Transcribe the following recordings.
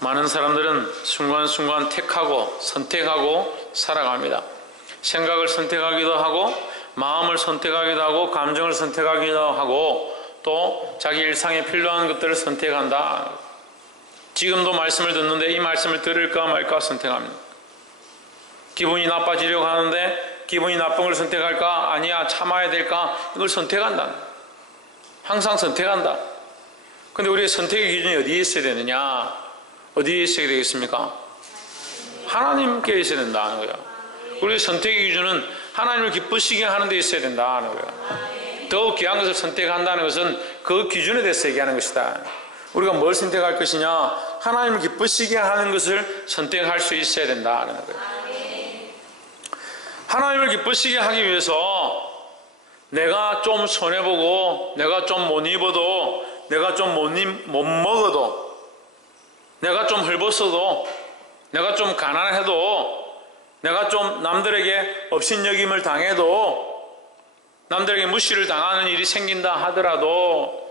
많은 사람들은 순간순간 택하고 선택하고 살아갑니다. 생각을 선택하기도 하고 마음을 선택하기도 하고 감정을 선택하기도 하고 또 자기 일상에 필요한 것들을 선택한다. 지금도 말씀을 듣는데 이 말씀을 들을까 말까 선택합니다. 기분이 나빠지려고 하는데 기분이 나쁜 걸 선택할까? 아니야, 참아야 될까? 이걸 선택한다. 항상 선택한다. 근데 우리의 선택의 기준이 어디에 있어야 되느냐? 어디에 있어야 되겠습니까? 하나님께 있어야 된다는 거예요. 우리의 선택의 기준은 하나님을 기쁘시게 하는 데 있어야 된다는 거예요. 더 귀한 것을 선택한다는 것은 그 기준에 대해서 얘기하는 것이다. 우리가 뭘 선택할 것이냐? 하나님을 기쁘시게 하는 것을 선택할 수 있어야 된다는 거예요. 하나님을 기쁘시게 하기 위해서 내가 좀 손해보고 내가 좀 못 입어도 내가 좀 못 먹어도 내가 좀 헐벗어도 내가 좀 가난해도 내가 좀 남들에게 업신여김을 당해도 남들에게 무시를 당하는 일이 생긴다 하더라도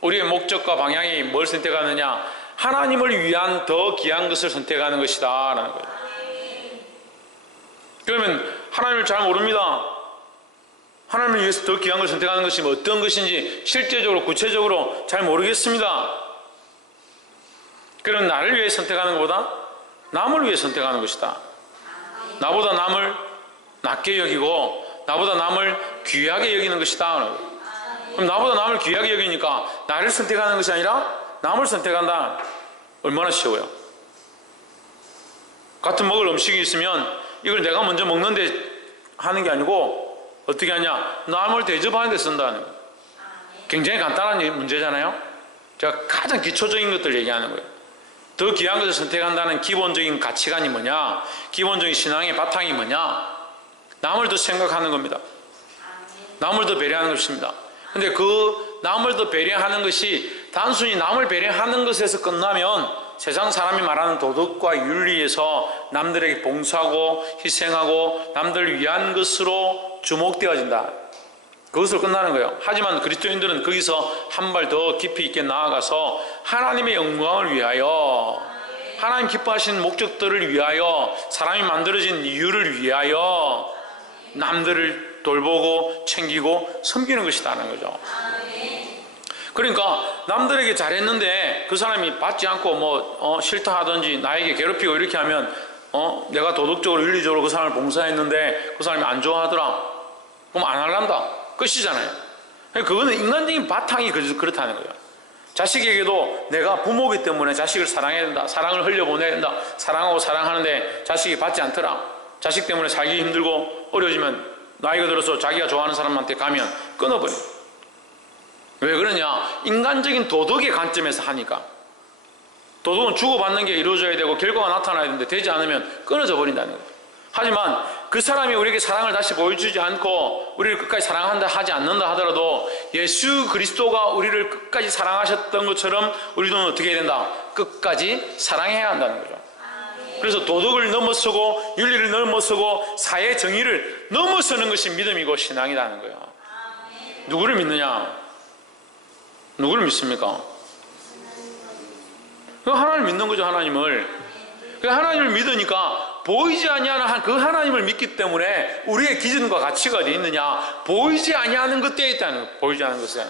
우리의 목적과 방향이 뭘 선택하느냐? 하나님을 위한 더 귀한 것을 선택하는 것이다 라는 거예요. 그러면 하나님을 잘 모릅니다. 하나님을 위해서 더 귀한 걸 선택하는 것이 어떤 것인지 실제적으로 구체적으로 잘 모르겠습니다. 그럼 나를 위해 선택하는 것보다 남을 위해 선택하는 것이다. 나보다 남을 낮게 여기고 나보다 남을 귀하게 여기는 것이다. 그럼 나보다 남을 귀하게 여기니까 나를 선택하는 것이 아니라 남을 선택한다. 얼마나 쉬워요. 같은 먹을 음식이 있으면 이걸 내가 먼저 먹는데 하는 게 아니고 어떻게 하냐? 남을 대접하는 데 쓴다는 거예요. 굉장히 간단한 문제잖아요. 제가 가장 기초적인 것들 얘기하는 거예요. 더 귀한 것을 선택한다는 기본적인 가치관이 뭐냐? 기본적인 신앙의 바탕이 뭐냐? 남을 더 생각하는 겁니다. 남을 더 배려하는 것입니다. 근데 그 남을 더 배려하는 것이 단순히 남을 배려하는 것에서 끝나면 세상 사람이 말하는 도덕과 윤리에서 남들에게 봉사하고 희생하고 남들을 위한 것으로 주목되어진다. 그것으로 끝나는 거예요. 하지만 그리스도인들은 거기서 한 발 더 깊이 있게 나아가서 하나님의 영광을 위하여 하나님 기뻐하시는 목적들을 위하여 사람이 만들어진 이유를 위하여 남들을 돌보고 챙기고 섬기는 것이라는 거죠. 그러니까 남들에게 잘했는데 그 사람이 받지 않고 싫다 하든지 나에게 괴롭히고 이렇게 하면 내가 도덕적으로 윤리적으로 그 사람을 봉사했는데 그 사람이 안 좋아하더라. 그럼 안 할란다. 끝이잖아요. 그거는 인간적인 바탕이 그렇다는 거예요. 자식에게도 내가 부모이기 때문에 자식을 사랑해야 된다. 사랑을 흘려보내야 된다. 사랑하고 사랑하는데 자식이 받지 않더라. 자식 때문에 살기 힘들고 어려워지면 나이가 들어서 자기가 좋아하는 사람한테 가면 끊어버려요. 왜 그러냐? 인간적인 도덕의 관점에서 하니까. 도덕은 주고받는 게 이루어져야 되고 결과가 나타나야 되는데 되지 않으면 끊어져 버린다는 거예요. 하지만 그 사람이 우리에게 사랑을 다시 보여주지 않고 우리를 끝까지 사랑한다 하지 않는다 하더라도 예수 그리스도가 우리를 끝까지 사랑하셨던 것처럼 우리도 어떻게 해야 된다? 끝까지 사랑해야 한다는 거죠. 그래서 도덕을 넘어서고 윤리를 넘어서고 사회 정의를 넘어서는 것이 믿음이고 신앙이라는 거예요. 누구를 믿느냐? 누구를 믿습니까? 하나님을 믿는 거죠. 하나님을. 하나님을 믿으니까 보이지 아니하는 그 하나님을 믿기 때문에 우리의 기준과 가치가 어디 있느냐? 보이지 아니하는 것에 있다는 거예요. 보이지 않는 것에.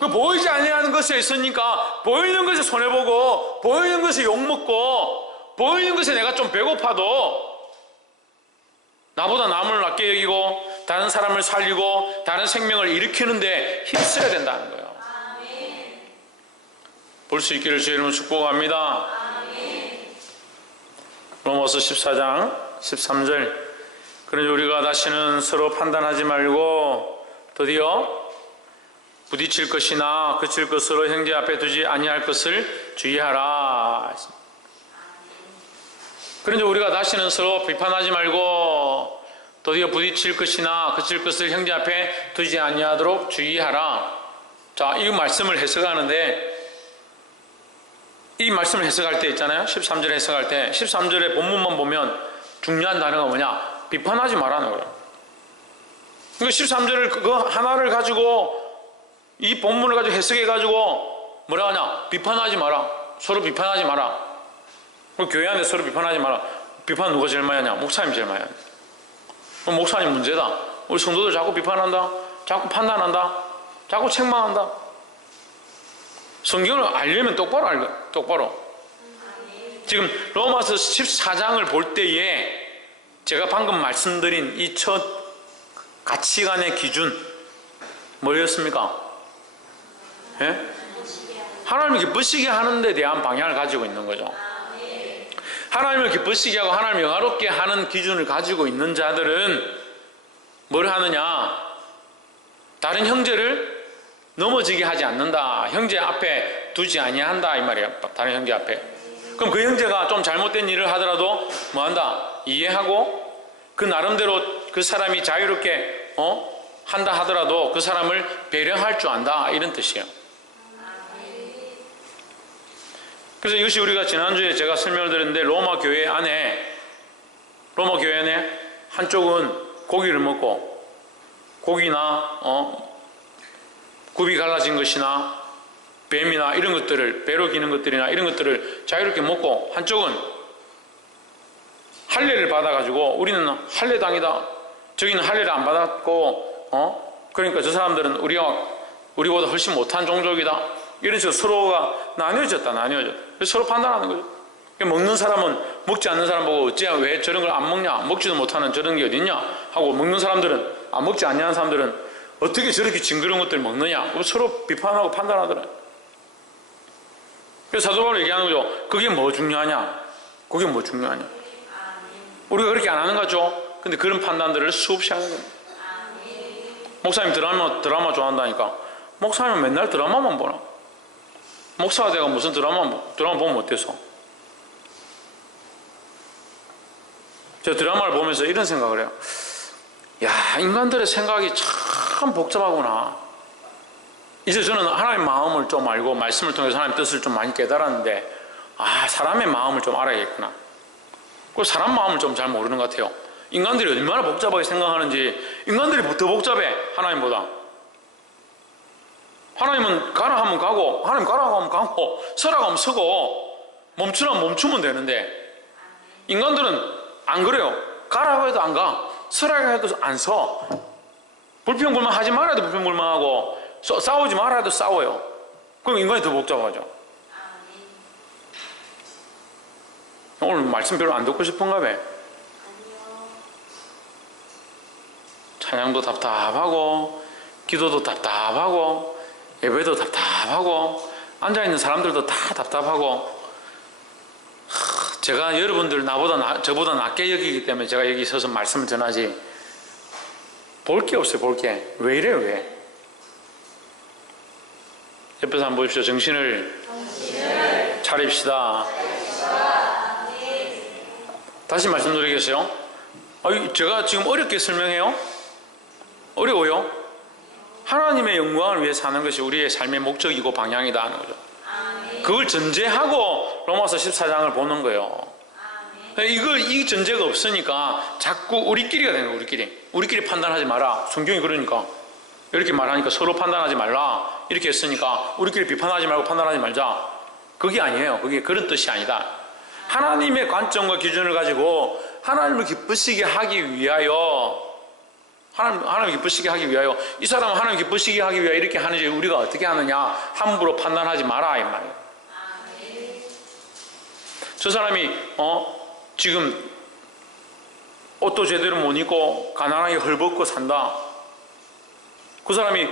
그 보이지 아니하는 것에 있으니까 보이는 것에 손해보고 보이는 것에 욕먹고 보이는 것에 내가 좀 배고파도 나보다 남을 낮게 여기고 다른 사람을 살리고 다른 생명을 일으키는데 힘써야 된다는 거예요. 볼 수 있기를 주의 이름으로 축복합니다. 로마서 14장 13절. 그러니 우리가 다시는 서로 판단하지 말고 드디어 부딪힐 것이나 그칠 것으로 형제 앞에 두지 아니할 것을 주의하라. 그러니 우리가 다시는 서로 비판하지 말고 드디어 부딪힐 것이나 그칠 것을 형제 앞에 두지 아니하도록 주의하라. 자, 이 말씀을 해석하는데 이 말씀을 해석할 때 있잖아요. 13절 해석할 때 13절의 본문만 보면 중요한 단어가 뭐냐? 비판하지 말라는 거예요. 그러니까 13절을 그거 하나를 가지고 이 본문을 가지고 해석해 가지고 뭐라 하냐? 비판하지 마라. 서로 비판하지 마라. 우리 교회 안에 서로 비판하지 마라. 비판 누가 제일 많이 하냐? 목사님이 제일 많이 하냐? 목사님 문제다. 우리 성도들 자꾸 비판한다. 자꾸 판단한다. 자꾸 책망한다. 성경을 알려면 똑바로 알고, 똑바로. 지금 로마서 14장을 볼 때에 제가 방금 말씀드린 이 첫 가치관의 기준 뭐였습니까? 예? 하나님을 기쁘시게 하는 데 대한 방향을 가지고 있는 거죠. 하나님을 기쁘시게 하고 하나님을 영화롭게 하는 기준을 가지고 있는 자들은 뭘 하느냐? 다른 형제를 넘어지게 하지 않는다. 형제 앞에 두지 아니한다 이 말이에요. 다른 형제 앞에. 그럼 그 형제가 좀 잘못된 일을 하더라도 뭐한다? 이해하고 그 나름대로 그 사람이 자유롭게 한다 하더라도 그 사람을 배려할 줄 안다 이런 뜻이에요. 그래서 이것이 우리가 지난주에 제가 설명을 드렸는데 로마 교회 안에 한쪽은 고기를 먹고 고기나 굽이 갈라진 것이나 뱀이나 이런 것들을 배로 기는 것들이나 이런 것들을 자유롭게 먹고 한쪽은 할례를 받아가지고 우리는 할례당이다. 저기는 할례를 안 받았고 그러니까 저 사람들은 우리보다 훨씬 못한 종족이다. 이런 식으로 서로가 나뉘어졌다. 서로 판단하는 거죠. 먹는 사람은 먹지 않는 사람 보고 어찌 왜 저런 걸 안 먹냐? 먹지도 못하는 저런 게 어딨냐? 하고 먹는 사람들은 안 먹지 않냐는 사람들은 어떻게 저렇게 징그러운 것들을 먹느냐? 서로 비판하고 판단하더라. 그래서 사도 바울이 얘기하는 거죠. 그게 뭐 중요하냐? 그게 뭐 중요하냐? 우리가 그렇게 안 하는 거죠. 근데 그런 판단들을 수없이 하는 거예요. 목사님 드라마 좋아한다니까. 목사님은 맨날 드라마만 보나? 목사가 내가 무슨 드라마 보면 어때서? 저 드라마를 보면서 이런 생각을 해요. 야, 인간들의 생각이 참 복잡하구나. 이제 저는 하나님의 마음을 좀 알고 말씀을 통해서 하나님의 뜻을 좀 많이 깨달았는데 사람의 마음을 좀 알아야겠구나. 그 사람 마음을 좀 잘 모르는 것 같아요. 인간들이 얼마나 복잡하게 생각하는지. 인간들이 더 복잡해 하나님보다. 하나님은 가라 하면 가고 하나님 가라고 하면 가고 서라고 하면 서고 멈추라면 멈추면 되는데 인간들은 안 그래요. 가라고 해도 안 가. 서라고 해도 안 서. 불평불만 하지 말아도 불평불만하고 싸우지 말아도 싸워요. 그럼 인간이 더 복잡하죠. 오늘 말씀 별로 안 듣고 싶은가 봐. 찬양도 답답하고 기도도 답답하고 예배도 답답하고 앉아있는 사람들도 다 답답하고 제가 여러분들 저보다 낮게 여기기 때문에 제가 여기 서서 말씀을 전하지 볼 게 없어요. 볼 게. 왜 이래요? 왜? 옆에서 한번 보십시오. 정신을 차립시다. 다시 말씀드리겠어요? 제가 지금 어렵게 설명해요? 어려워요? 하나님의 영광을 위해 사는 것이 우리의 삶의 목적이고 방향이다 하는 거죠. 그걸 전제하고 로마서 14장을 보는 거예요. 이 전제가 없으니까 자꾸 우리끼리가 되는 거예요. 우리끼리 판단하지 마라. 성경이 그러니까 이렇게 말하니까 서로 판단하지 말라. 이렇게 했으니까 우리끼리 비판하지 말고 판단하지 말자. 그게 아니에요. 그게 그런 뜻이 아니다. 하나님의 관점과 기준을 가지고 하나님을 기쁘시게 하기 위하여 하나님 기쁘시게 하기 위하여 이 사람은 하나님 기쁘시게 하기 위하여 이렇게 하는지 우리가 어떻게 하느냐 함부로 판단하지 마라 이 말이에요. 저 사람이 지금 옷도 제대로 못 입고 가난하게 헐벗고 산다. 그 사람이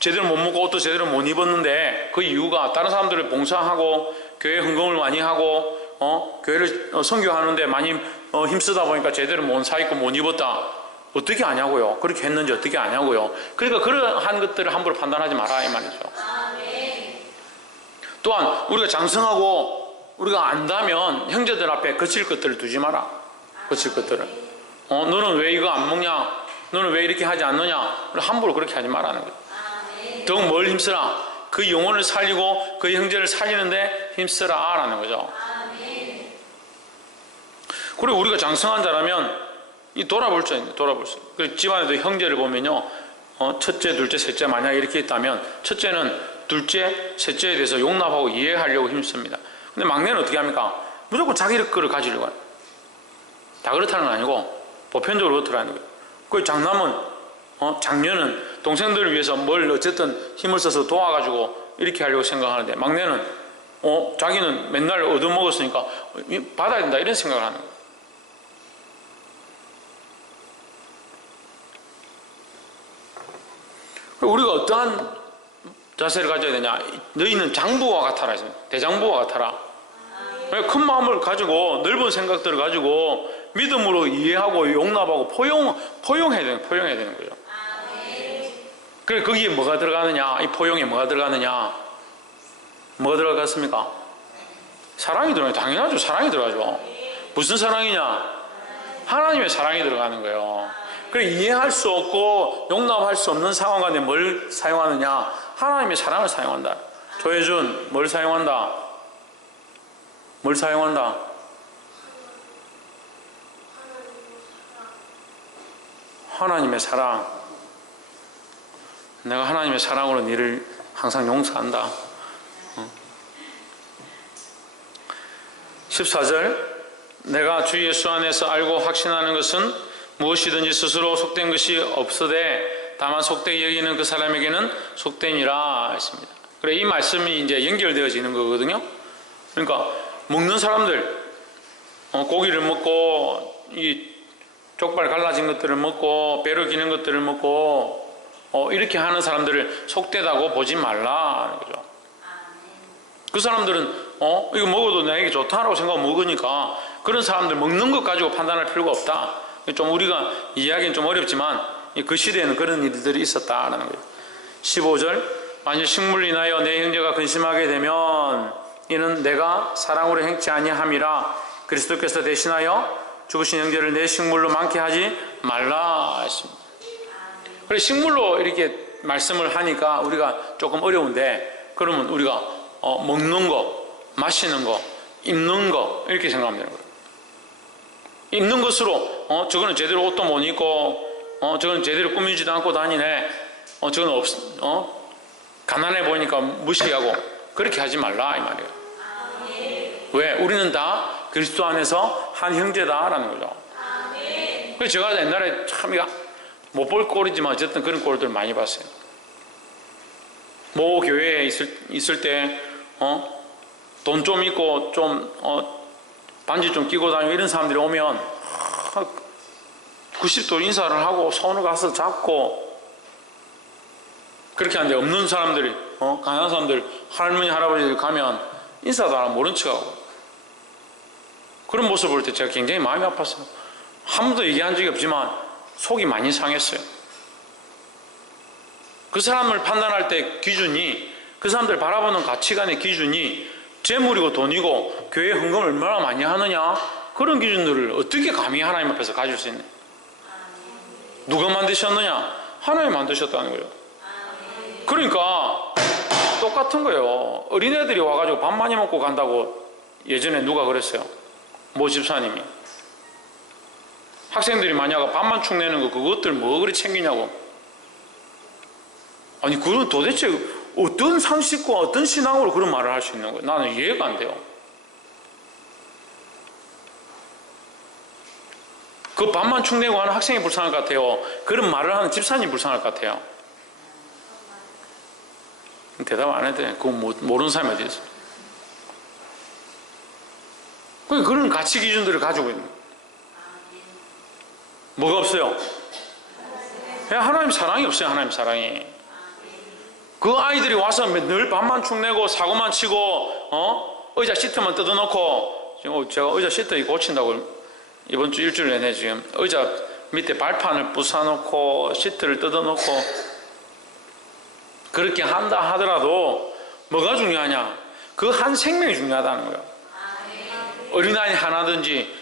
제대로 못 먹고 옷도 제대로 못 입었는데 그 이유가 다른 사람들을 봉사하고 교회 헌금을 많이 하고 교회를 선교하는데 많이 힘쓰다 보니까 제대로 못 사입고 못 입었다. 어떻게 아냐고요? 그렇게 했는지 어떻게 아냐고요? 그러니까 그러한 것들을 함부로 판단하지 마라 이 말이죠. 또한 우리가 장성하고 우리가 안다면 형제들 앞에 거칠 것들을 두지 마라. 거칠 것들을. 너는 왜 이거 안 먹냐? 너는 왜 이렇게 하지 않느냐? 함부로 그렇게 하지 말라는 거예요. 더욱 뭘 힘쓰라? 그 영혼을 살리고 그 형제를 살리는데 힘쓰라 라는 거죠. 그리고 우리가 장성한 자라면 돌아볼 수 있는, 돌아볼 수. 그 집안에도 형제를 보면요, 첫째, 둘째, 셋째 만약 이렇게 있다면 첫째는 둘째, 셋째에 대해서 용납하고 이해하려고 힘씁니다. 근데 막내는 어떻게 합니까? 무조건 자기 거를 가지려고 해요. 다 그렇다는 건 아니고 보편적으로 그렇더라는 거예요. 그 장남은 장녀는 동생들을 위해서 뭘 어쨌든 힘을 써서 도와가지고 이렇게 하려고 생각하는데, 막내는 자기는 맨날 얻어먹었으니까 받아야 된다 이런 생각을 하는 거예요. 우리가 어떠한 자세를 가져야 되냐? 너희는 장부와 같아라 했습니다. 대장부와 같아라. 큰 마음을 가지고 넓은 생각들을 가지고 믿음으로 이해하고 용납하고 포용해야 되는 거죠. 그래, 거기에 뭐가 들어가느냐? 이 포용에 뭐가 들어가느냐? 뭐가 들어갔습니까? 사랑이 들어가요. 당연하죠. 사랑이 들어가죠. 무슨 사랑이냐? 하나님의 사랑이 들어가는 거예요. 그래, 이해할 수 없고 용납할 수 없는 상황 가운데 뭘 사용하느냐? 하나님의 사랑을 사용한다. 조혜준, 뭘 사용한다? 뭘 사용한다? 하나님의 사랑. 내가 하나님의 사랑으로 너를 항상 용서한다. 14절, 내가 주 예수 안에서 알고 확신하는 것은 무엇이든지 스스로 속된 것이 없으되 다만 속되게 여기는 그 사람에게는 속되니라 했습니다. 그래, 이 말씀이 이제 연결되어지는 거거든요. 그러니까 먹는 사람들, 고기를 먹고 이 족발 갈라진 것들을 먹고 뼈를 기는 것들을 먹고 이렇게 하는 사람들을 속되다고 보지 말라 거죠. 그 사람들은 이거 먹어도 나에게 좋다라고 생각하고 먹으니까 그런 사람들 먹는 것 가지고 판단할 필요가 없다. 좀 우리가 이해하기는 좀 어렵지만 그 시대에는 그런 일들이 있었다라는 거예요. 15절, 만일 식물로 인하여 내 형제가 근심하게 되면 이는 내가 사랑으로 행치 아니함이라. 그리스도께서 대신하여 죽으신 형제를 내 식물로 많게 하지 말라 했습니다. 그래, 식물로 이렇게 말씀을 하니까 우리가 조금 어려운데, 그러면 우리가 먹는 거, 마시는 거, 입는 거 이렇게 생각하면 되는 거예요. 입는 것으로 저거는 제대로 옷도 못 입고 저거는 제대로 꾸미지도 않고 다니네, 저거는 가난해 보이니까 무시하고 그렇게 하지 말라 이 말이에요. 왜? 우리는 다 그리스도 안에서 한 형제다라는 거죠. 그래서 제가 옛날에 참 이거 못 볼 꼴이지만 어쨌든 그런 꼴들 많이 봤어요. 모 교회에 있을 때 돈 좀 있고 좀 반지 좀 끼고 다니고 이런 사람들이 오면 90도 인사를 하고 손을 가서 잡고 그렇게 하는데, 없는 사람들이 가난한 사람들, 할머니 할아버지들 가면 인사도 안 하고 모른 척하고, 그런 모습을 볼 때 제가 굉장히 마음이 아팠어요. 한 번도 얘기한 적이 없지만 속이 많이 상했어요. 그 사람을 판단할 때 기준이, 그 사람들 바라보는 가치관의 기준이 재물이고 돈이고 교회 헌금을 얼마나 많이 하느냐, 그런 기준들을 어떻게 감히 하나님 앞에서 가질 수 있냐? 누가 만드셨느냐? 하나님이 만드셨다는 거예요. 그러니까 똑같은 거예요. 어린애들이 와가지고 밥 많이 먹고 간다고 예전에 누가 그랬어요? 모 집사님이. 학생들이 만약 밥만 축내는 거 그것들 뭐 그리 챙기냐고. 아니 그건 도대체 어떤 상식과 어떤 신앙으로 그런 말을 할 수 있는 거예요? 나는 이해가 안 돼요. 그 밥만 축내고 하는 학생이 불쌍할 것 같아요? 그런 말을 하는 집사님이 불쌍할 것 같아요? 대답 안 해도 돼. 그거 모르는 사람이 어디 있어? 그런 가치 기준들을 가지고 있는 거예요. 뭐가 없어요? 그냥 하나님 사랑이 없어요. 하나님 사랑이. 그 아이들이 와서 늘 밥만 축내고 사고만 치고 의자 시트만 뜯어놓고, 지금 제가 의자 시트 고친다고 이번 주 일주일 내내 지금 의자 밑에 발판을 부숴놓고 시트를 뜯어놓고 그렇게 한다 하더라도 뭐가 중요하냐? 그 한 생명이 중요하다는 거예요. 어린아이 하나든지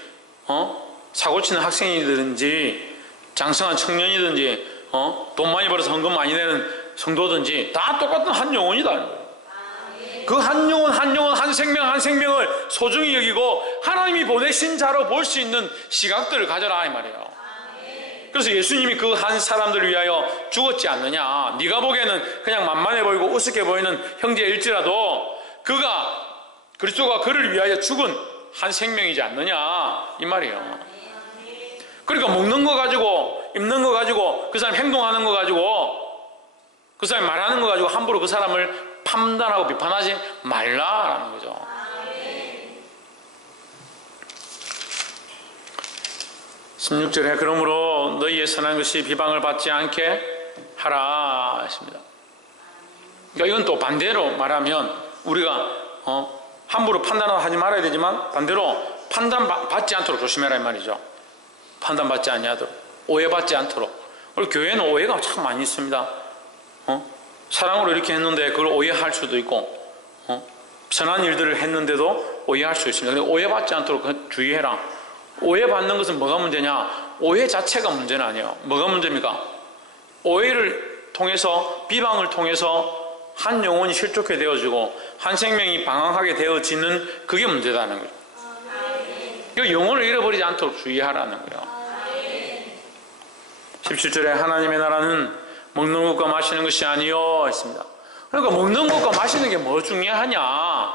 사고치는 학생이든지 장성한 청년이든지 돈 많이 벌어서 헌금 많이 내는 성도든지 다 똑같은 한 영혼이다는 거예요. 그 한 영혼 한 영혼, 한 생명 한 생명을 소중히 여기고 하나님이 보내신 자로 볼 수 있는 시각들을 가져라 이 말이에요. 그래서 예수님이 그 한 사람들을 위하여 죽었지 않느냐. 네가 보기에는 그냥 만만해 보이고 우습게 보이는 형제일지라도 그리스도가 그를 위하여 죽은 한 생명이지 않느냐 이 말이에요. 그러니까 먹는 거 가지고 입는 거 가지고 그 사람 행동하는 거 가지고 그 사람이 말하는 거 가지고 함부로 그 사람을 판단하고 비판하지 말라라는 거죠. 16절에 그러므로 너희의 선한 것이 비방을 받지 않게 하라 했습니다. 그러니까 이건 또 반대로 말하면 우리가 함부로 판단하지 말아야 되지만 반대로 판단받지 않도록 조심해라 이 말이죠. 판단받지 아니하도록, 오해받지 않도록. 우리 교회는 오해가 참 많이 있습니다. 사랑으로 이렇게 했는데 그걸 오해할 수도 있고 선한 일들을 했는데도 오해할 수 있습니다. 근데 오해받지 않도록 주의해라. 오해받는 것은 뭐가 문제냐? 오해 자체가 문제는 아니에요. 뭐가 문제입니까? 오해를 통해서, 비방을 통해서 한 영혼이 실족해 되어지고 한 생명이 방황하게 되어지는 그게 문제다는 거죠. 그 영혼을 잃어버리지 않도록 주의하라는 거예요. 17절에 하나님의 나라는 먹는 것과 마시는 것이 아니요 했습니다. 그러니까 먹는 것과 마시는 게 뭐 중요하냐?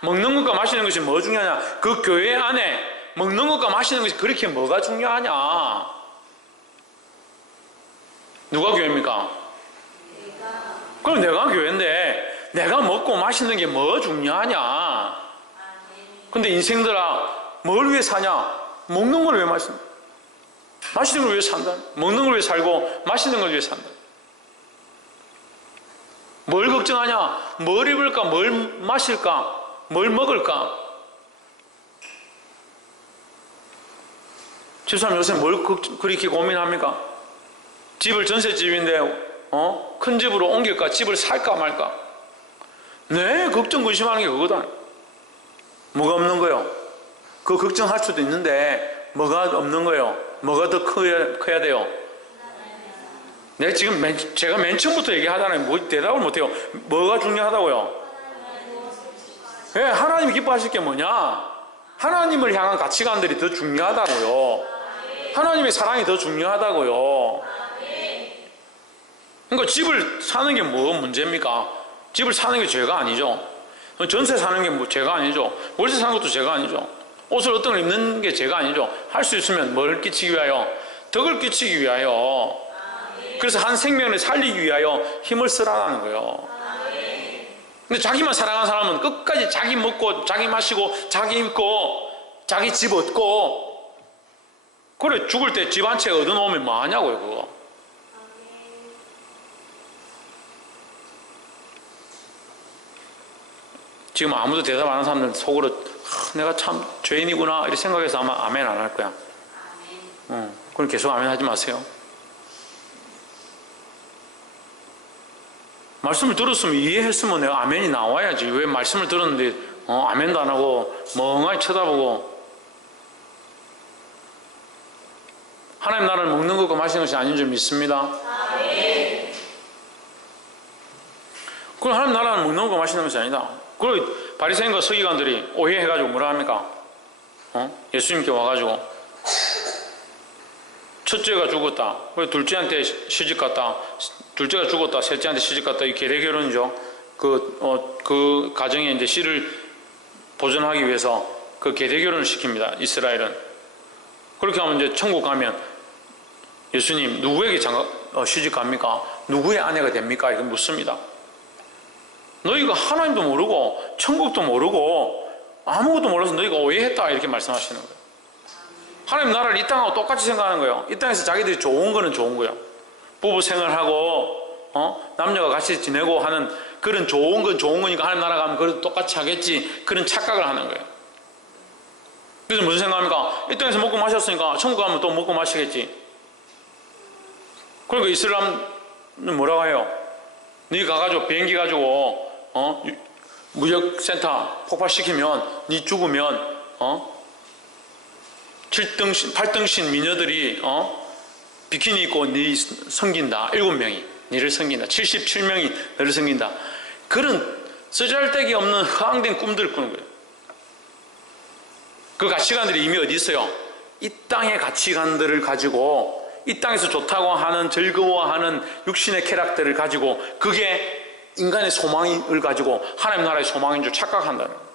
먹는 것과 마시는 것이 뭐 중요하냐? 그 교회 안에 먹는 것과 마시는 것이 그렇게 뭐가 중요하냐? 누가 교회입니까? 그럼 내가 교회인데 내가 먹고 마시는 게 뭐 중요하냐? 근데 인생들아 뭘 위해 사냐? 먹는 걸 왜 마신다? 마시는 걸 위해 산다? 먹는 걸 위해 살고 마시는 걸 위해 산다. 뭘 걱정하냐? 뭘 입을까? 뭘 마실까? 뭘 먹을까? 집사람 요새 뭘 그렇게 고민합니까? 집을 전셋집인데 큰 집으로 옮길까? 집을 살까 말까? 네, 걱정 근심하는 게 그거다. 뭐가 없는 거요? 그거 걱정할 수도 있는데 뭐가 없는 거요? 뭐가 더 커야 돼요? 네, 지금 제가 맨 처음부터 얘기하잖아요. 뭐 대답을 못해요. 뭐가 중요하다고요? 네, 하나님이 기뻐하실 게 뭐냐? 하나님을 향한 가치관들이 더 중요하다고요. 하나님의 사랑이 더 중요하다고요. 그러니까 집을 사는 게 뭐 문제입니까? 집을 사는 게 죄가 아니죠. 전세 사는 게 뭐 죄가 아니죠. 월세 사는 것도 죄가 아니죠. 옷을 어떤 걸 입는 게 죄가 아니죠. 할 수 있으면 뭘 끼치기 위하여? 덕을 끼치기 위하여. 그래서 한 생명을 살리기 위하여 힘을 쓰라는 거예요. 근데 자기만 사랑하는 사람은 끝까지 자기 먹고 자기 마시고 자기 입고 자기 집 얻고 그래 죽을 때 집 한 채 얻어놓으면 뭐 하냐고요 그거. 지금 아무도 대답 안 하는 사람들은 속으로 내가 참 죄인이구나 이렇게 생각해서 아마 아멘 안 할 거야. 그럼 계속 아멘 하지 마세요. 말씀을 들었으면 이해했으면 내가 아멘이 나와야지. 왜 말씀을 들었는데 아멘도 안 하고 멍하니 쳐다보고. 하나님 나라를 먹는 것과 마시는 것이 아닌 줄 믿습니다. 그럼 하나님 나라는 먹는 것과 마시는 것이 아니다. 그리고 바리새인과 서기관들이 오해해가지고 뭐라 합니까? 예수님께 와가지고 첫째가 죽었다. 둘째한테 시집갔다. 둘째가 죽었다. 셋째한테 시집갔다. 이 계례 결혼이죠. 그 가정에 이제 씨를 보존하기 위해서 그 계례 결혼을 시킵니다. 이스라엘은. 그렇게 하면 이제 천국 가면 예수님 누구에게 시집갑니까? 누구의 아내가 됩니까? 이거 묻습니다. 너희가 하나님도 모르고 천국도 모르고 아무것도 몰라서 너희가 오해했다 이렇게 말씀하시는 거예요. 하나님 나라를 이 땅하고 똑같이 생각하는 거예요. 이 땅에서 자기들이 좋은 거는 좋은 거예요. 부부 생활하고 남녀가 같이 지내고 하는 그런 좋은 건 좋은 거니까 하나님 나라 가면 그래도 똑같이 하겠지 그런 착각을 하는 거예요. 그래서 무슨 생각합니까? 이 땅에서 먹고 마셨으니까 천국 가면 또 먹고 마시겠지. 그러니까 이슬람은 뭐라고 해요? 네 가가지고 비행기 가지고 무역센터 폭발시키면 네 죽으면 7등신 8등신 미녀들이 비키니 입고 네 섬긴다. 7명이 네를 섬긴다. 77명이 너를 섬긴다. 그런 쓰잘데기 없는 허황된 꿈들을 꾸는 거예요. 그 가치관들이 이미 어디 있어요? 이 땅의 가치관들을 가지고 이 땅에서 좋다고 하는 즐거워하는 육신의 쾌락들을 가지고 그게 인간의 소망을 가지고 하나님 나라의 소망인 줄 착각한다는 거예요.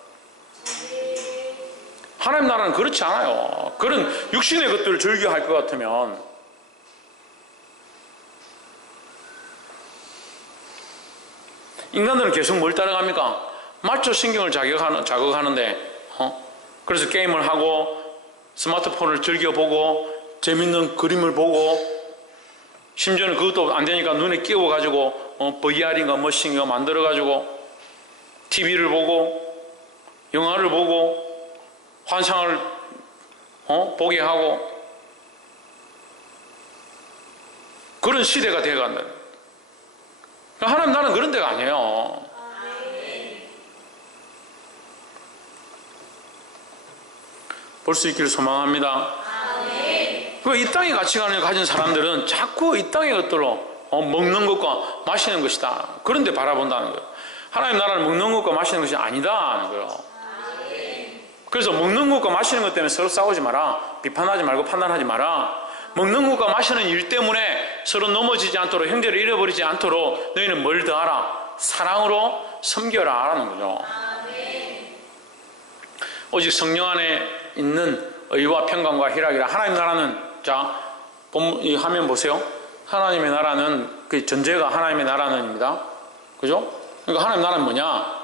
하나님 나라는 그렇지 않아요. 그런 육신의 것들을 즐겨할 것 같으면 인간들은 계속 뭘 따라갑니까? 마초 신경을 자극하는데 그래서 게임을 하고 스마트폰을 즐겨보고 재밌는 그림을 보고 심지어는 그것도 안 되니까 눈에 끼워가지고 VR인가 머신인가 만들어가지고 TV를 보고 영화를 보고 환상을 보게 하고 그런 시대가 되어간다. 하나님 나라는 그런 데가 아니에요. 볼 수 있기를 소망합니다. 이 땅의 가치관을 가진 사람들은 자꾸 이 땅의 것들로 먹는 것과 마시는 것이다. 그런 데 바라본다는 거예요. 하나님 나라는 먹는 것과 마시는 것이 아니다 하는 거예요. 그래서 먹는 것과 마시는 것 때문에 서로 싸우지 마라. 비판하지 말고 판단하지 마라. 먹는 것과 마시는 일 때문에 서로 넘어지지 않도록, 형제를 잃어버리지 않도록 너희는 뭘 더하라? 사랑으로 섬겨라 하는 거죠. 오직 성령 안에 있는 의와 평강과 희락이라. 하나님 나라는, 자, 이 화면 보세요. 하나님의 나라는, 그 전제가 하나님의 나라는입니다. 그죠? 그러니까 하나님 나라는 뭐냐?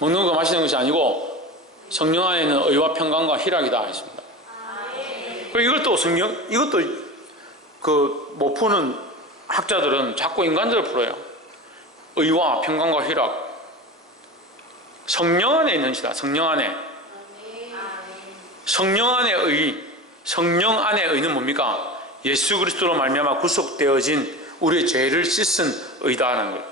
먹는 거 마시는 것이 아니고 성령 안에 있는 의와 평강과 희락이다 했습니다. 그리고 이것도 못 푸는 학자들은 자꾸 인간적으로 풀어요. 의와 평강과 희락. 성령 안에 있는 것이다. 성령 안에. 성령 안의 의. 성령 안의 의는 뭡니까? 예수 그리스도로 말미암아 구속되어진 우리의 죄를 씻은 의다 하는 거예요.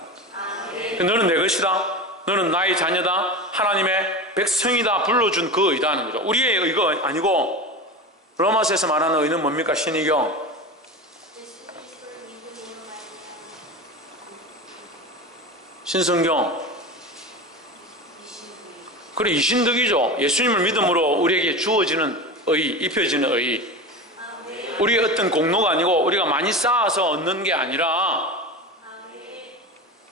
너는 내 것이다. 너는 나의 자녀다. 하나님의 백성이다. 불러준 그 의다 하는 거죠. 우리의 의가 아니고 로마서에서 말하는 의는 뭡니까? 신의경. 신성경. 그래, 이신덕이죠. 예수님을 믿음으로 우리에게 주어지는 의, 입혀지는 의. 우리의 어떤 공로가 아니고 우리가 많이 쌓아서 얻는 게 아니라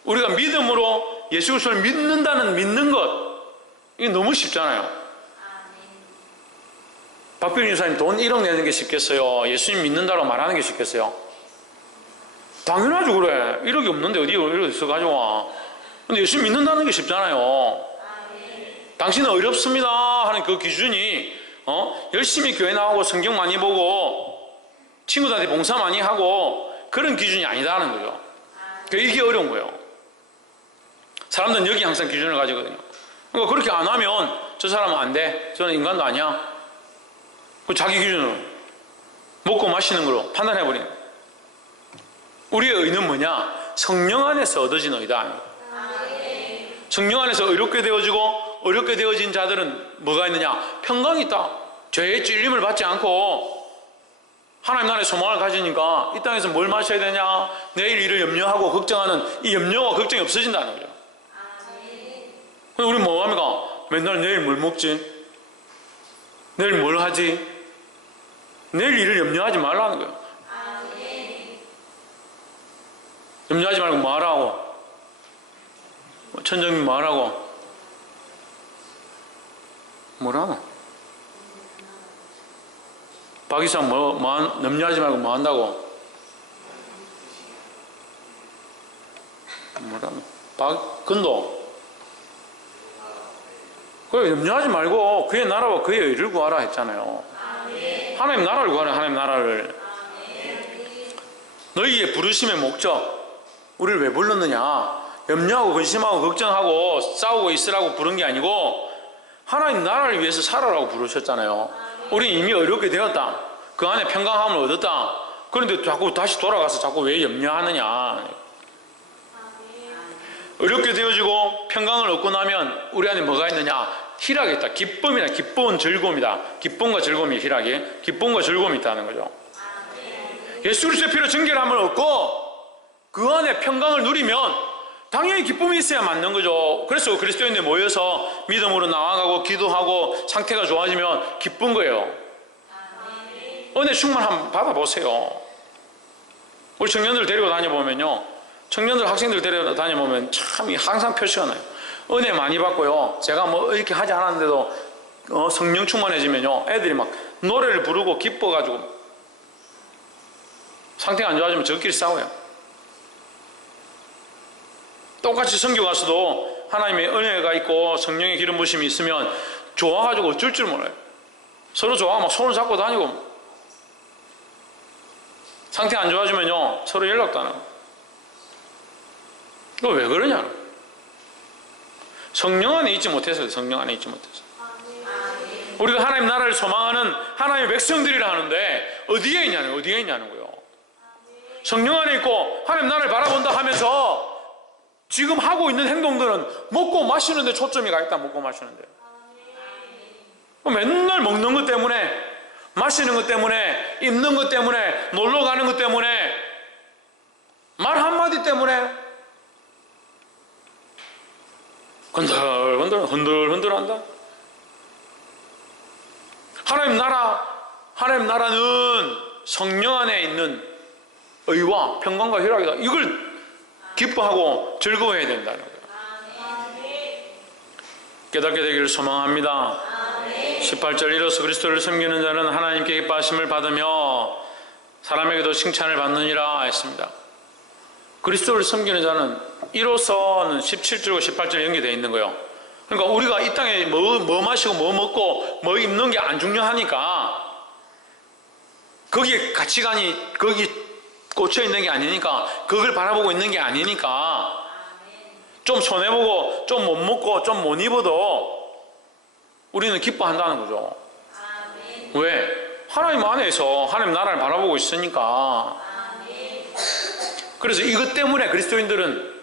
우리가 믿음으로 예수 그리스도를 믿는 것. 이게 너무 쉽잖아요. 박병준 유사님 돈 1억 내는 게 쉽겠어요? 예수님 믿는다고 말하는 게 쉽겠어요? 당연하죠. 그래. 1억이 없는데 어디 1억 있어가지고 와. 근데 예수님 믿는다는 게 쉽잖아요. 당신은 어렵습니다 하는 그 기준이 열심히 교회 나오고 성경 많이 보고 친구들한테 봉사 많이 하고 그런 기준이 아니다는 거죠. 이게 어려운 거예요. 사람들은 여기 항상 기준을 가지거든요. 그러니까 그렇게 안 하면 저 사람은 안 돼. 저는 인간도 아니야. 자기 기준으로 먹고 마시는 걸로 판단해버리는 거예요. 우리의 의는 뭐냐? 성령 안에서 얻어진 의다. 성령 안에서 의롭게 되어지고 어렵게 되어진 자들은 뭐가 있느냐? 평강이 있다. 죄의 찔림을 받지 않고 하나님 나라의 소망을 가지니까 이 땅에서 뭘 마셔야 되냐? 내일 일을 염려하고 걱정하는 이 염려와 걱정이 없어진다는 거죠. 우리 뭐 합니까? 맨날 내일 뭘 먹지? 내일 뭘 하지? 내일 일을 염려하지 말라는 거예요. 염려하지 말고 뭐 하라고? 천정님 뭐 하라고? 뭐라노? 박이사 염려하지 말고 뭐 한다고? 뭐라노? 박근도? 그래, 염려하지 말고 그의 나라와 그의 의를 구하라 했잖아요. 하나님 나라를 구하라. 하나님 나라를. 너희의 부르심의 목적, 우리를 왜 불렀느냐? 염려하고 근심하고 걱정하고 싸우고 있으라고 부른 게 아니고 하나님 나라를 위해서 살아라고 부르셨잖아요. 우리 이미 어렵게 되었다. 그 안에 평강함을 얻었다. 그런데 자꾸 다시 돌아가서 자꾸 왜 염려하느냐? 어렵게 되어지고 평강을 얻고 나면 우리 안에 뭐가 있느냐? 희락이 있다. 기쁨이다. 기쁨은 즐거움이다. 기쁨과 즐거움이 희락이. 기쁨과 즐거움이 있다는 거죠. 예수 그리스도의 피로 정결함을 얻고 그 안에 평강을 누리면 당연히 기쁨이 있어야 맞는 거죠. 그래서 그리스도인들 모여서 믿음으로 나아가고 기도하고 상태가 좋아지면 기쁜 거예요. 은혜 충만 한번 받아보세요. 우리 청년들 데리고 다녀보면요. 청년들 학생들 데리고 다녀보면 참 항상 표시가 나요. 은혜 많이 받고요. 제가 뭐 이렇게 하지 않았는데도 성령 충만해지면요, 애들이 막 노래를 부르고 기뻐가지고 상태가 안 좋아지면 저끼리 싸워요. 똑같이 성교 가서도 하나님의 은혜가 있고 성령의 기름 부심이 있으면 좋아가지고 어쩔 줄 몰라요. 서로 좋아하고 막 손을 잡고 다니고, 상태가 안 좋아지면요 서로 연락도 안 하고. 이거 왜 그러냐? 성령 안에 있지 못해서. 성령 안에 있지 못해서. 우리가 하나님 나라를 소망하는 하나님의 백성들이라 하는데 어디에 있냐는, 어디에 있냐는 거예요. 성령 안에 있고 하나님 나라를 바라본다 하면서 지금 하고 있는 행동들은 먹고 마시는 데 초점이 가 있다. 먹고 마시는 데. 맨날 먹는 것 때문에, 마시는 것 때문에, 입는 것 때문에, 놀러 가는 것 때문에, 말 한마디 때문에 흔들흔들한다. 하나님 나라는 성령 안에 있는 의와 평강과 희락이다. 이걸 기뻐하고 즐거워해야 된다는 거예요. 깨닫게 되기를 소망합니다. 18절, 이로써 그리스도를 섬기는 자는 하나님께 기뻐하심을 받으며 사람에게도 칭찬을 받느니라 했습니다. 그리스도를 섬기는 자는, 이로써는 17절과 18절 연계되어 있는 거예요. 그러니까 우리가 이 땅에 뭐 마시고 뭐 먹고 뭐 입는 게 안 중요하니까, 거기에 가치관이 거기 꽂혀 있는 게 아니니까, 그걸 바라보고 있는 게 아니니까, 좀 손해보고 좀 못 먹고 좀 못 입어도 우리는 기뻐한다는 거죠. 왜? 하나님 안에서 하나님 나라를 바라보고 있으니까. 그래서 이것 때문에 그리스도인들은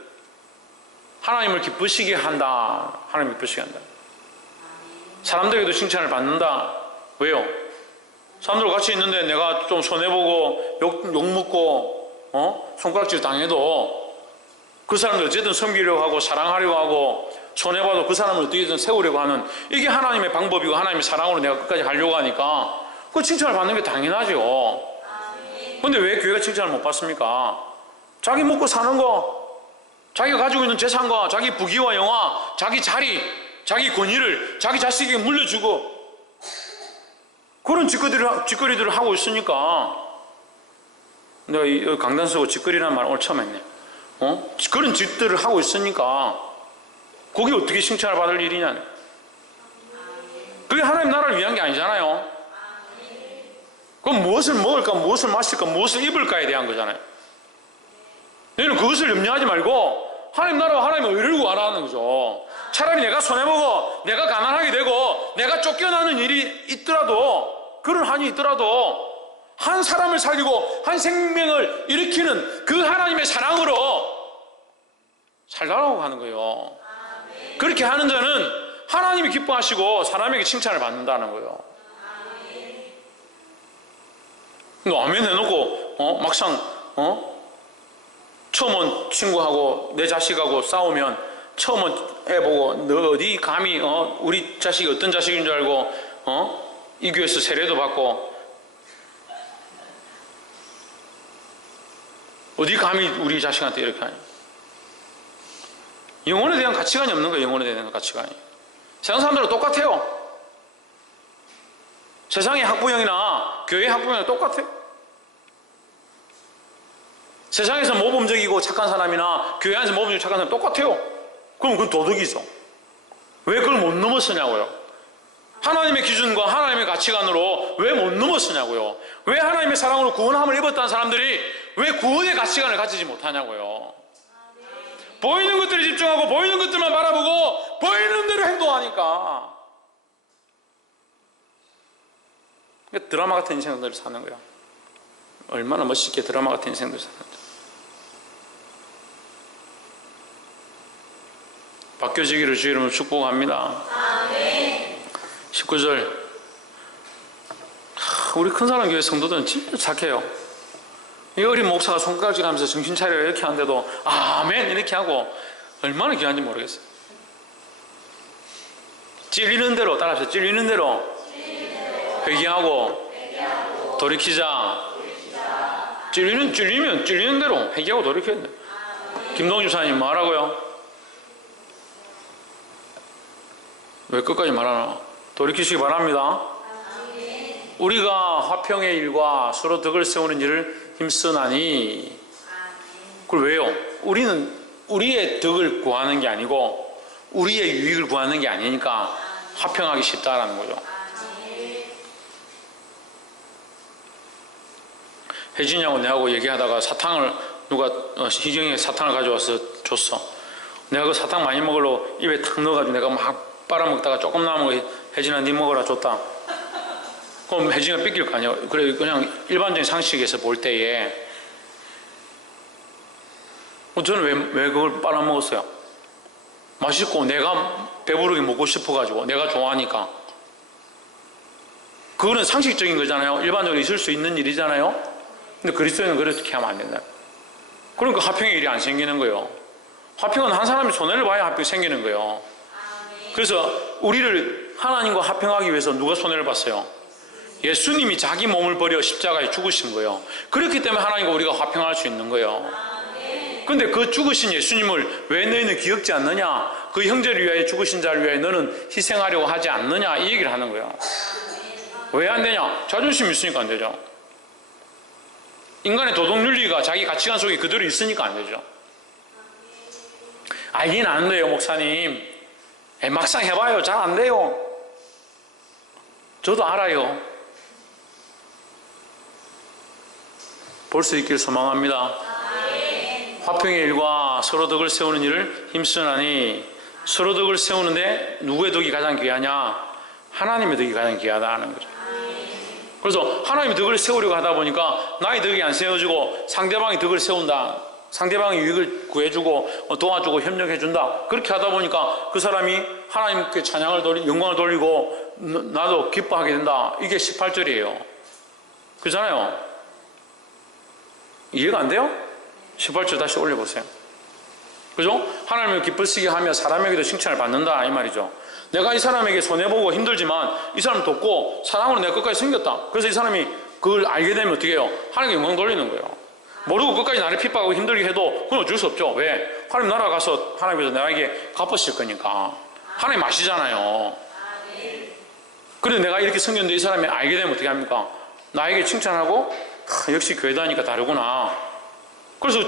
하나님을 기쁘시게 한다. 하나님을 기쁘시게 한다. 사람들에게도 칭찬을 받는다. 왜요? 사람들과 같이 있는데 내가 좀 손해보고 욕먹고 손가락질 당해도 그 사람들 어쨌든 섬기려고 하고 사랑하려고 하고, 손해봐도 그 사람을 어떻게든 세우려고 하는, 이게 하나님의 방법이고 하나님의 사랑으로 내가 끝까지 하려고 하니까 그 칭찬을 받는 게 당연하죠. 근데 왜 교회가 칭찬을 못 받습니까? 자기 먹고 사는 거, 자기가 가지고 있는 재산과 자기 부귀와 영화, 자기 자리, 자기 권위를 자기 자식에게 물려주고 그런 짓거리들을 하고 있으니까, 내가 이 강단 쓰고 짓거리라는 말 오늘 처음 했네. 그런 짓들을 하고 있으니까 거기 어떻게 칭찬을 받을 일이냐. 그게 하나님 나라를 위한 게 아니잖아요. 그럼 무엇을 먹을까, 무엇을 마실까, 무엇을 입을까에 대한 거잖아요. 너희는 그것을 염려하지 말고 하나님 나라와 하나님의 의를 구하라는 거죠. 차라리 내가 손해보고 내가 가난하게 되고 내가 쫓겨나는 일이 있더라도, 그런 한이 있더라도 한 사람을 살리고 한 생명을 일으키는 그 하나님의 사랑으로 살라고 하는 거예요. 그렇게 하는 자는 하나님이 기뻐하시고 사람에게 칭찬을 받는다는 거예요. 아멘 해놓고 막상 처음은 친구하고 내 자식하고 싸우면 처음은 해보고 너 어디 감히 우리 자식이 어떤 자식인 줄 알고 이 교회에서 세례도 받고 어디 감히 우리 자식한테 이렇게 하냐. 영혼에 대한 가치관이 없는 거예요. 영혼에 대한 가치관이. 세상 사람들은 똑같아요. 세상의 학부형이나 교회의 학부형이나 똑같아요. 세상에서 모범적이고 착한 사람이나 교회 안에서 모범적이고 착한 사람 똑같아요. 그럼 그건 도덕이죠. 왜 그걸 못 넘어서냐고요. 하나님의 기준과 하나님의 가치관으로 왜 못 넘어서냐고요. 왜 하나님의 사랑으로 구원함을 입었다는 사람들이 왜 구원의 가치관을 가지지 못하냐고요. 보이는 것들에 집중하고 보이는 것들만 바라보고 보이는 대로 행동하니까 드라마 같은 인생들을 사는 거야. 얼마나 멋있게 드라마 같은 인생들을 사는지. 바뀌어지기를 주의 이름으로 축복합니다. 19절, 우리 큰 사람 교회 성도들은 진짜 착해요. 이 어린 목사가 손가락질 하면서 정신 차려 이렇게 하는데도 아멘 이렇게 하고 얼마나 귀한지 모르겠어요. 찔리는 대로 따라합시다. 찔리는 대로 회개하고 돌이키자. 찔리면 찔리는 대로 회개하고 돌이켜야 돼. 김동준 집사님 뭐하라고요? 왜 끝까지 말하나? 돌이키시기 바랍니다. 우리가 화평의 일과 서로 덕을 세우는 일을 힘쓰나니. 그걸 왜요? 우리는 우리의 덕을 구하는 게 아니고 우리의 유익을 구하는 게 아니니까 화평하기 쉽다라는 거죠. 혜진이하고 내하고 얘기하다가 사탕을 누가 희경이가 사탕을 가져와서 줬어. 내가 그 사탕 많이 먹으려고 입에 탁 넣어가지고 내가 막 빨아먹다가 조금 남은 거 혜진아 네 먹어라 줬다. 그럼 혜진이가 뺏길 거 아니야. 그래 그냥 일반적인 상식에서 볼 때에 저는 왜 그걸 빨아먹었어요? 맛있고 내가 배부르게 먹고 싶어가지고 내가 좋아하니까. 그거는 상식적인 거잖아요. 일반적으로 있을 수 있는 일이잖아요. 근데 그리스도인은 그렇게 하면 안 된다. 그러니까 화평의 일이 안 생기는 거예요. 화평은 한 사람이 손해를 봐야 화평이 생기는 거예요. 그래서 우리를 하나님과 화평하기 위해서 누가 손해를 봤어요? 예수님이 자기 몸을 버려 십자가에 죽으신 거예요. 그렇기 때문에 하나님과 우리가 화평할 수 있는 거예요. 근데 그 죽으신 예수님을 왜 너희는 기억지 않느냐? 그 형제를 위하여 죽으신 자를 위하여 너는 희생하려고 하지 않느냐? 이 얘기를 하는 거예요. 왜 안 되냐? 자존심이 있으니까 안 되죠. 인간의 도덕윤리가 자기 가치관 속에 그대로 있으니까 안 되죠. 알긴 아는데요, 목사님. 막상 해봐요. 잘 안 돼요. 저도 알아요. 볼 수 있길 소망합니다. 화평의 일과 서로 덕을 세우는 일을 힘쓰나니. 서로 덕을 세우는데 누구의 덕이 가장 귀하냐? 하나님의 덕이 가장 귀하다는 거죠. 그래서 하나님의 덕을 세우려고 하다 보니까 나의 덕이 안 세워지고 상대방의 덕을 세운다. 상대방의 유익을 구해주고 도와주고 협력해준다. 그렇게 하다 보니까 그 사람이 하나님께 영광을 돌리고 나도 기뻐하게 된다. 이게 18절이에요. 그렇잖아요. 이해가 안 돼요? 18절 다시 올려보세요. 그죠? 하나님을 기쁘시게 하며 사람에게도 칭찬을 받는다 이 말이죠. 내가 이 사람에게 손해보고 힘들지만 이 사람을 돕고 사랑으로 내 끝까지 섬겼다. 그래서 이 사람이 그걸 알게 되면 어떻게 해요? 하나님께 영광 돌리는 거예요. 모르고 끝까지 나를 핍박하고 힘들게 해도 그건 어쩔 수 없죠. 왜? 하나님 나라 가서 하나님께서 나에게 갚으실 거니까. 하나님 아시잖아요. 그런데 내가 이렇게 섬겼는데 이 사람이 알게 되면 어떻게 합니까? 나에게 칭찬하고 역시 교회 다니까 다르구나. 그래서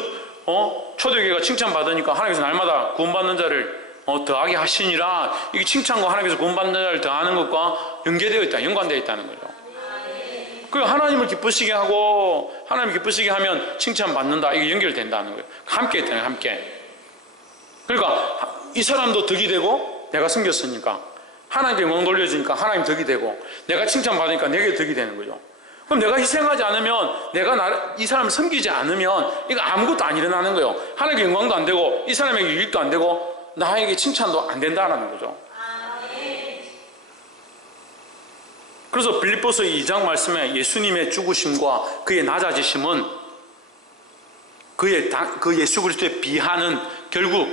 초대교회가 칭찬받으니까 하나님께서 날마다 구원받는 자를 더하게 하시니라. 이게 칭찬과 하나님께서 구원받는 자를 더하는 것과 연계되어 있다, 연관되어 있다는 거죠. 그 하나님을 기쁘시게 하고 하나님을 기쁘시게 하면 칭찬받는다. 이게 연결된다는 거예요. 함께 있다는 함께. 그러니까 이 사람도 덕이 되고 내가 섬겼으니까 하나님께 영광 돌려주니까 하나님 덕이 되고 내가 칭찬받으니까 내게 덕이 되는 거죠. 그럼 내가 희생하지 않으면 내가 이 사람을 섬기지 않으면 이거 아무것도 안 일어나는 거예요. 하나님께 영광도 안 되고 이 사람에게 유익도 안 되고 나에게 칭찬도 안 된다는 거죠. 그래서 빌립보서 2장 말씀에 예수님의 죽으심과 그의 낮아지심은 그 예수 그리스도에 비하는 결국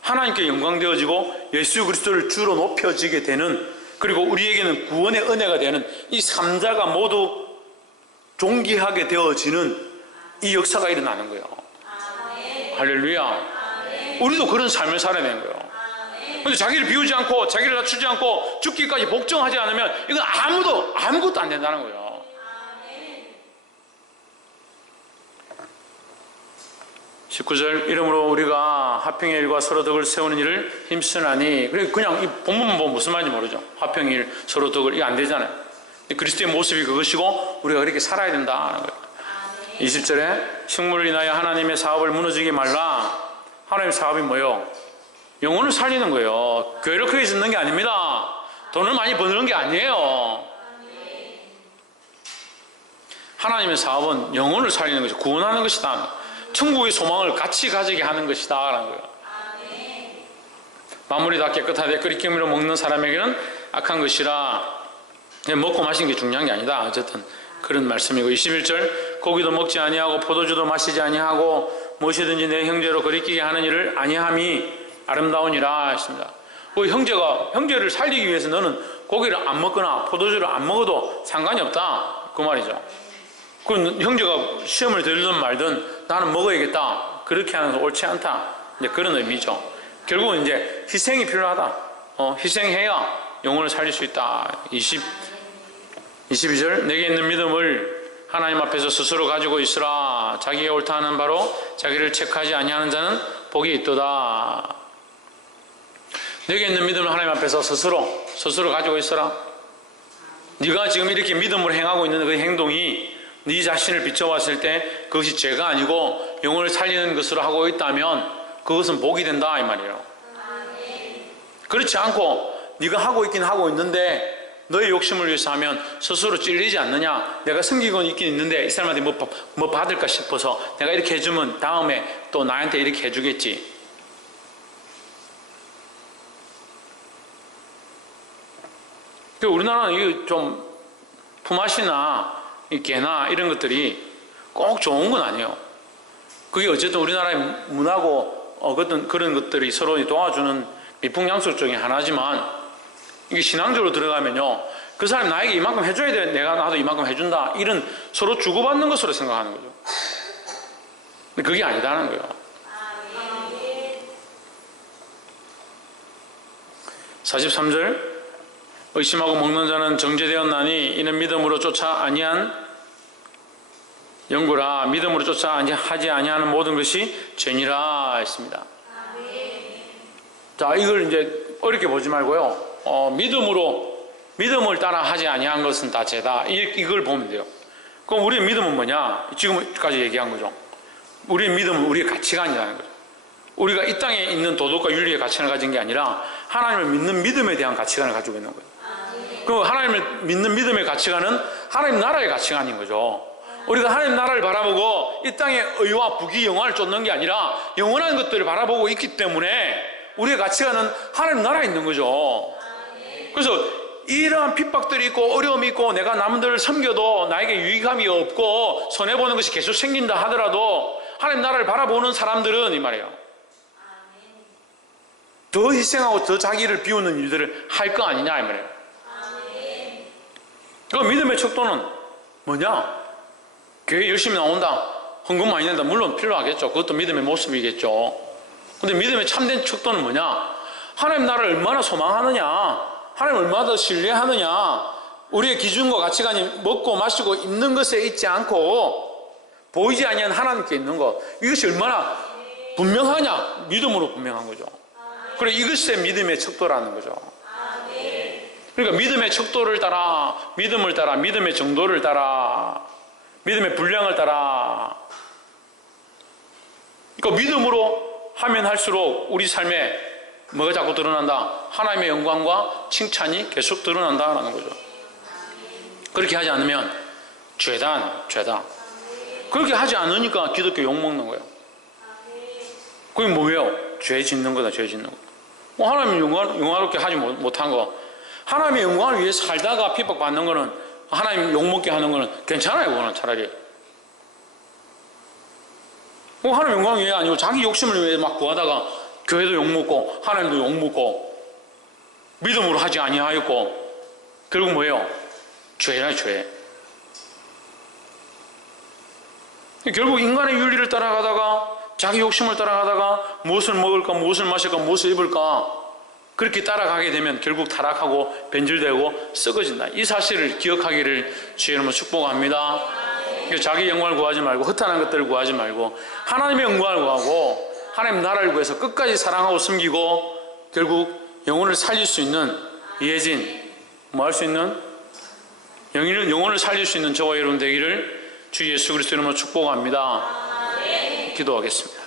하나님께 영광되어지고 예수 그리스도를 주로 높여지게 되는, 그리고 우리에게는 구원의 은혜가 되는 이 3자가 모두 존귀하게 되어지는 이 역사가 일어나는 거예요. 할렐루야. 우리도 그런 삶을 살아야 되는 거예요. 근데 자기를 비우지 않고 자기를 낮추지 않고 죽기까지 복종하지 않으면 이건 아무것도 안 된다는 거예요. 19절 이러므로 우리가 화평의 일과 서로 덕을 세우는 일을 힘쓰나니. 그냥 이 본문만 보면 무슨 말인지 모르죠. 화평의 일, 서로 덕을, 이게 안 되잖아요. 그리스도의 모습이 그것이고 우리가 그렇게 살아야 된다는 거예요. 20절에 식물을 인하여 하나님의 사업을 무너지게 말라. 하나님의 사업이 뭐예요? 영혼을 살리는 거예요. 교회를 크게 짓는 게 아닙니다. 돈을 많이 버는 게 아니에요. 하나님의 사업은 영혼을 살리는 것이죠. 구원하는 것이다. 천국의 소망을 같이 가지게 하는 것이다 라는 거예요. 만물이 다 깨끗하되 끓이기로 먹는 사람에게는 악한 것이라. 먹고 마시는 게 중요한 게 아니다. 어쨌든 그런 말씀이고, 21절 고기도 먹지 아니하고 포도주도 마시지 아니하고 무엇이든지 내 형제로 거리끼게 하는 일을 아니함이 아름다우니라 했습니다. 그 형제를 살리기 위해서 너는 고기를 안 먹거나 포도주를 안 먹어도 상관이 없다 그 말이죠. 그 형제가 시험을 들든 말든 나는 먹어야겠다 그렇게 하는 건 옳지 않다, 이제 그런 의미죠. 결국은 이제 희생이 필요하다. 희생해야 영혼을 살릴 수 있다. 22절 내게 있는 믿음을 하나님 앞에서 스스로 가지고 있으라. 자기가 옳다 하는 바로 자기를 책하지 아니하는 자는 복이 있도다. 내게 있는 믿음을 하나님 앞에서 스스로 가지고 있어라. 네가 지금 이렇게 믿음으로 행하고 있는 그 행동이 네 자신을 비춰봤을 때 그것이 죄가 아니고 영혼을 살리는 것으로 하고 있다면 그것은 복이 된다 이 말이에요. 그렇지 않고 네가 하고 있긴 하고 있는데 너의 욕심을 위해서 하면 스스로 찔리지 않느냐. 내가 섬기고는 있긴 있는데 이 사람한테 뭐 받을까 싶어서 내가 이렇게 해주면 다음에 또 나한테 이렇게 해주겠지. 우리나라는 이 좀 품앗이나 이 개나 이런 것들이 꼭 좋은 건 아니에요. 그게 어쨌든 우리나라의 문화고 그런 것들이 서로 도와주는 미풍양속 중에 하나지만 이게 신앙적으로 들어가면요, 그 사람이 나에게 이만큼 해줘야 돼, 내가 나도 이만큼 해준다, 이런 서로 주고받는 것으로 생각하는 거죠. 근데 그게 아니다는 거예요. 43절 의심하고 먹는 자는 정죄되었나니 이는 믿음으로 쫓아 아니한 영구라. 믿음으로 쫓아 하지 아니하는 모든 것이 죄니라 했습니다. 자, 이걸 이제 어렵게 보지 말고요, 믿음을 따라 하지 아니한 것은 다 죄다, 이걸 보면 돼요. 그럼 우리의 믿음은 뭐냐? 지금까지 얘기한 거죠. 우리의 믿음은 우리의 가치관이라는 거죠. 우리가 이 땅에 있는 도덕과 윤리의 가치관을 가진 게 아니라 하나님을 믿는 믿음에 대한 가치관을 가지고 있는 거예요. 그 하나님을 믿는 믿음의 가치관은 하나님 나라의 가치관인 거죠. 우리가 하나님 나라를 바라보고 이 땅의 의와 부귀 영화를 쫓는 게 아니라 영원한 것들을 바라보고 있기 때문에 우리의 가치관은 하나님 나라에 있는 거죠. 그래서 이러한 핍박들이 있고 어려움이 있고 내가 남들을 섬겨도 나에게 유익함이 없고 손해보는 것이 계속 생긴다 하더라도 하나님 나라를 바라보는 사람들은 이 말이에요, 더 희생하고 더 자기를 비우는 일들을 할 거 아니냐 이 말이에요. 그 믿음의 척도는 뭐냐? 교회 열심히 나온다, 헌금 많이 낸다, 물론 필요하겠죠. 그것도 믿음의 모습이겠죠. 근데 믿음의 참된 척도는 뭐냐? 하나님 나라를 얼마나 소망하느냐, 하나님 얼마나 더 신뢰하느냐, 우리의 기준과 가치관이 먹고 마시고 입는 것에 있지 않고 보이지 아니한 하나님께 있는 것, 이것이 얼마나 분명하냐? 믿음으로 분명한 거죠. 그래, 이것이 믿음의 척도라는 거죠. 그러니까 믿음의 척도를 따라, 믿음을 따라, 믿음의 정도를 따라, 믿음의 분량을 따라. 그러니까 믿음으로 하면 할수록 우리 삶에 뭐가 자꾸 드러난다? 하나님의 영광과 칭찬이 계속 드러난다라는 거죠. 그렇게 하지 않으면 죄다. 그렇게 하지 않으니까 기독교 욕먹는 거예요. 그게 뭐예요? 죄 짓는 거다, 죄 짓는 거. 하나님 영화롭게 하지 못한 거. 하나님의 영광을 위해 살다가 핍박받는 거는, 하나님 욕먹게 하는 거는 괜찮아요. 그거는 차라리 하나님 영광을 위해 아니고 자기 욕심을 위해 막 구하다가 교회도 욕먹고 하나님도 욕먹고 믿음으로 하지 아니하였고 결국 뭐예요? 죄야, 죄. 결국 인간의 윤리를 따라가다가 자기 욕심을 따라가다가 무엇을 먹을까, 무엇을 마실까, 무엇을 입을까 그렇게 따라가게 되면 결국 타락하고 변질되고 썩어진다. 이 사실을 기억하기를 주의 이름으로 축복합니다. 자기 영광을 구하지 말고 허탄한 것들을 구하지 말고 하나님의 영광을 구하고 하나님 나라를 구해서 끝까지 사랑하고 섬기고 결국 영혼을 살릴 수 있는 이해진, 뭐 할 수 있는 영혼을 살릴 수 있는 저와 여러분 되기를 주 예수 그리스도 이름으로 축복합니다. 기도하겠습니다.